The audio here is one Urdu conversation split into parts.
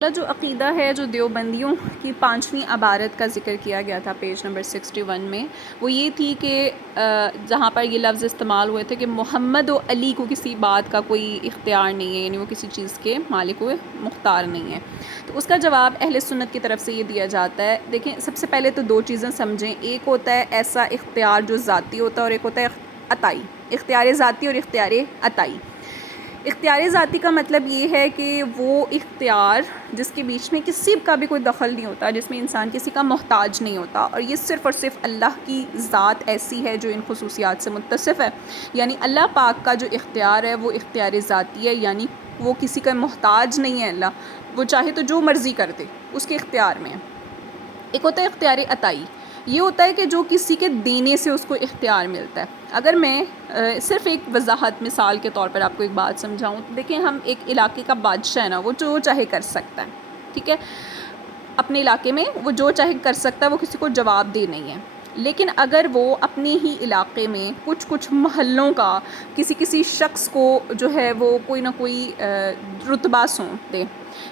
جو عقیدہ ہے جو دیوبندیوں کی 5ویں عبارت کا ذکر کیا گیا تھا پیج نمبر 61 میں، وہ یہ تھی کہ جہاں پر یہ لفظ استعمال ہوئے تھے کہ محمد و علی کو کسی بات کا کوئی اختیار نہیں ہے، یعنی وہ کسی چیز کے مالک و مختار نہیں ہے۔ تو اس کا جواب اہل سنت کی طرف سے یہ دیا جاتا ہے۔ دیکھیں، سب سے پہلے تو دو چیزیں سمجھیں، ایک ہوتا ہے ایسا اختیار جو ذاتی ہوتا ہے اور ایک ہوتا ہے عطائی، اختیار ذاتی اور اختیار عطائی۔ اختیار ذاتی کا مطلب یہ ہے کہ وہ اختیار جس کے بیچ میں کسی کا بھی کوئی دخل نہیں ہوتا، جس میں انسان کسی کا محتاج نہیں ہوتا، اور یہ صرف اور صرف اللہ کی ذات ایسی ہے جو ان خصوصیات سے متصف ہے۔ یعنی اللہ پاک کا جو اختیار ہے وہ اختیار ذاتی ہے، یعنی وہ کسی کا محتاج نہیں ہے، اللہ وہ چاہے تو جو مرضی کر دے، اس کے اختیار میں ہے۔ ایک ہوتا ہے اختیار عطائی، یہ ہوتا ہے کہ جو کسی کے دینے سے اس کو اختیار ملتا ہے۔ اگر میں صرف ایک وضاحت مثال کے طور پر آپ کو ایک بات سمجھاؤں، دیکھیں ہم ایک علاقے کا بادشاہ ہے نا، وہ جو چاہے کر سکتا ہے، ٹھیک ہے، اپنے علاقے میں وہ جو چاہے کر سکتا ہے، وہ کسی کو جواب دہ نہیں ہے۔ لیکن اگر وہ اپنے ہی علاقے میں کچھ محلوں کا کسی شخص کو جو ہے وہ کوئی نہ کوئی رتبہ سونپ دے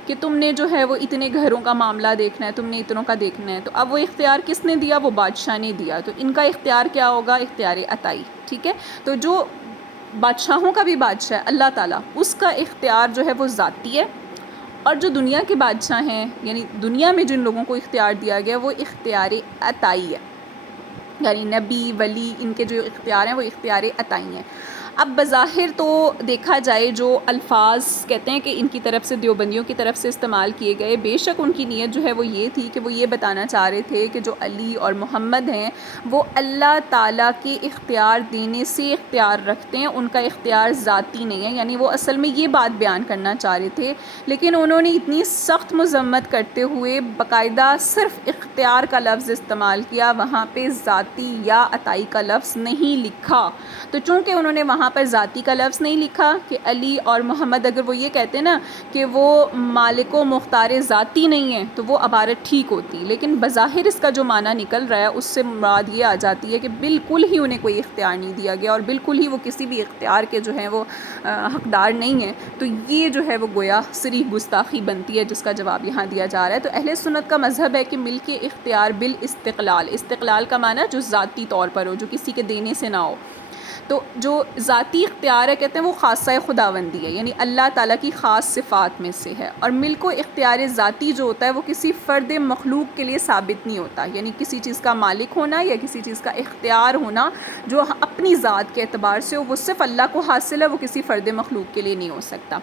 کہ تم نے جو ہے وہ اتنے گھروں کا معاملہ دیکھنا ہے، تم نے اتنوں کا دیکھنا ہے، تو اب وہ اختیار کس نے دیا؟ وہ بادشاہ نے دیا۔ تو ان کا اختیار کیا ہوگا؟ اختیار عطائی، ٹھیک ہے۔ تو جو بادشاہوں کا بھی بادشاہ ہے اللہ تعالیٰ، اس کا اختیار جو ہے وہ ذاتی ہے، اور جو دنیا کے بادشاہ ہیں، یعنی دنیا میں جن لوگوں کو اختیار دیا گیا وہ اختیار عطائی ہے، یعنی نبی ولی ان کے جو اختیار ہیں وہ اختیار عطائی ہیں۔ اب بظاہر تو دیکھا جائے جو الفاظ کہتے ہیں کہ ان کی طرف سے دیوبندیوں کی طرف سے استعمال کیے گئے، بے شک ان کی نیت جو ہے وہ یہ تھی کہ وہ یہ بتانا چاہ رہے تھے کہ جو علی اور محمد ہیں وہ اللہ تعالیٰ کے اختیار دینے سے اختیار رکھتے ہیں، ان کا اختیار ذاتی نہیں ہے، یعنی وہ اصل میں یہ بات بیان کرنا چاہ رہے تھے، لیکن انہوں نے اتنی سخت مذمت کرتے ہوئے باقاعدہ صرف اختیار کا لفظ استعمال کیا، وہاں پہ ذاتی یا عطائی کا لفظ نہیں لکھا۔ تو چونکہ انہوں نے وہاں پر ذاتی کا لفظ نہیں لکھا کہ علی اور محمد، اگر وہ یہ کہتے نا کہ وہ مالک و مختار ذاتی نہیں ہیں تو وہ عبارت ٹھیک ہوتی، لیکن بظاہر اس کا جو معنی نکل رہا ہے اس سے مراد یہ آ جاتی ہے کہ بالکل ہی انہیں کوئی اختیار نہیں دیا گیا، اور بالکل ہی وہ کسی بھی اختیار کے جو ہیں وہ حقدار نہیں ہیں۔ تو یہ جو ہے وہ گویا صریح گستاخی بنتی ہے، جس کا جواب یہاں دیا جا رہا ہے۔ تو اہل سنت کا مذہب ہے کہ ملک اختیار بالاستقلال، استقلال کا معنی جو ذاتی طور پر ہو، جو کسی کے دینے سے نہ ہو۔ تو جو ذاتی اختیار ہے کہتے ہیں وہ خاصہ خداوندی ہے، یعنی اللہ تعالیٰ کی خاص صفات میں سے ہے، اور ملک و اختیار ذاتی جو ہوتا ہے وہ کسی فرد مخلوق کے لیے ثابت نہیں ہوتا، یعنی کسی چیز کا مالک ہونا یا کسی چیز کا اختیار ہونا جو اپنی ذات کے اعتبار سے ہو وہ صرف اللہ کو حاصل ہے، وہ کسی فرد مخلوق کے لیے نہیں ہو سکتا۔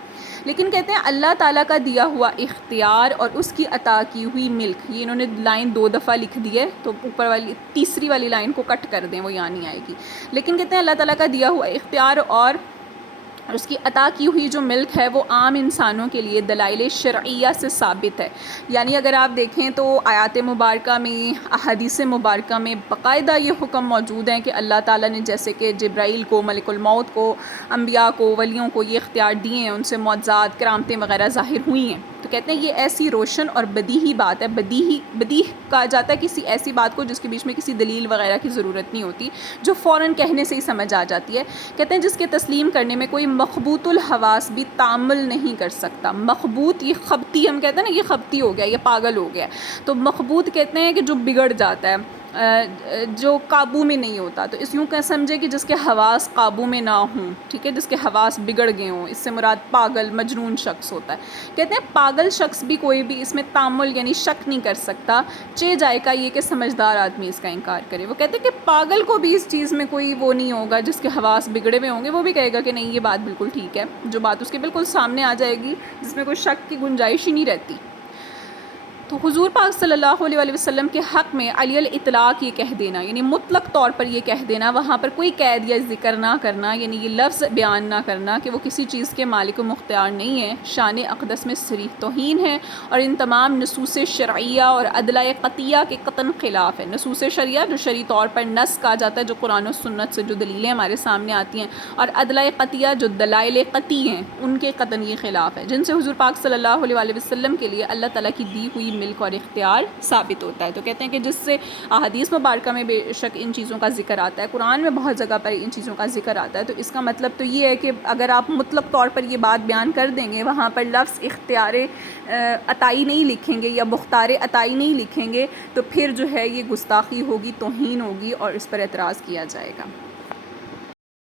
لیکن کہتے ہیں اللہ تعالیٰ کا دیا ہوا اختیار اور اس کی عطا کی ہوئی ملک، یہ انہوں نے لائن 2 دفعہ لکھ دی ہے، تو اوپر والی تیسری والی لائن کو کٹ کر دیں، وہ یہاں نہیں آئے گی۔ لیکن کہتے ہیں اللہ تعالیٰ کا دیا ہوا اختیار اور اس کی عطا کی ہوئی جو ملک ہے وہ عام انسانوں کے لیے دلائل شرعیہ سے ثابت ہے، یعنی اگر آپ دیکھیں تو آیات مبارکہ میں، احادیث مبارکہ میں باقاعدہ یہ حکم موجود ہیں کہ اللہ تعالیٰ نے جیسے کہ جبرائیل کو، ملک الموت کو، انبیاء کو، ولیوں کو یہ اختیار دیے ہیں، ان سے معجزات، کرامتیں وغیرہ ظاہر ہوئی ہیں۔ تو کہتے ہیں یہ ایسی روشن اور بدیہی بات ہے، بدیہی کہا جاتا ہے کسی ایسی بات کو جس کے بیچ میں کسی دلیل وغیرہ کی ضرورت نہیں ہوتی، جو فوراً کہنے سے ہی سمجھ آ جاتی ہے۔ کہتے ہیں جس کے تسلیم کرنے میں کوئی مخبوط الحواس بھی تعامل نہیں کر سکتا۔ مخبوط، یہ خبتی ہم کہتے ہیں نا، یہ خبتی ہو گیا، یہ پاگل ہو گیا، تو مخبوط کہتے ہیں کہ جو بگڑ جاتا ہے، جو قابو میں نہیں ہوتا، تو اس یوں کہ سمجھے کہ جس کے حواس قابو میں نہ ہوں، ٹھیک ہے، جس کے حواس بگڑ گئے ہوں، اس سے مراد پاگل مجنون شخص ہوتا ہے۔ کہتے ہیں پاگل شخص بھی کوئی بھی اس میں تعامل یعنی شک نہیں کر سکتا، چہ جائے کا یہ کہ سمجھدار آدمی اس کا انکار کرے۔ وہ کہتے ہیں کہ پاگل کو بھی اس چیز میں کوئی وہ نہیں ہوگا، جس کے حواس بگڑے ہوئے ہوں گے وہ بھی کہے گا کہ نہیں یہ بات بالکل ٹھیک ہے، جو بات اس کے بالکل سامنے آ جائے گی، جس میں کوئی شک کی گنجائش ہی نہیں رہتی۔ تو حضور پاک صلی اللہ علیہ وآلہ وسلم کے حق میں علی الاطلاق یہ کہہ دینا، یعنی مطلق طور پر یہ کہہ دینا، وہاں پر کوئی قید یا ذکر نہ کرنا، یعنی یہ لفظ بیان نہ کرنا کہ وہ کسی چیز کے مالک و مختار نہیں ہے، شان اقدس میں صریح توہین ہے، اور ان تمام نصوص شرعیہ اور ادلہ قطعیہ کے قطعاً خلاف ہے۔ نصوص شرعیہ جو شرعی طور پر نص کہا جاتا ہے، جو قرآن و سنت سے جو دلیلیں ہمارے سامنے آتی ہیں، اور ادلہ قطعیہ جو دلائل قطعی ہیں، ان کے قطعاً یہ خلاف ہے، جن سے حضور پاک صلی اللہ علیہ وآلہ وسلم کے لیے اللہ تعالیٰ کی دی ہوئی ملک اور اختیار ثابت ہوتا ہے. تو کہتے ہیں کہ جس سے احادیث مبارکہ میں بے شک ان چیزوں کا ذکر آتا ہے, قرآن میں بہت جگہ پر ان چیزوں کا ذکر آتا ہے, تو اس کا مطلب تو یہ ہے کہ اگر آپ مطلق طور پر یہ بات بیان کر دیں گے, وہاں پر لفظ اختیار عطائی نہیں لکھیں گے یا مختار عطائی نہیں لکھیں گے, تو پھر جو ہے یہ گستاخی ہوگی, توہین ہوگی, اور اس پر اعتراض کیا جائے گا.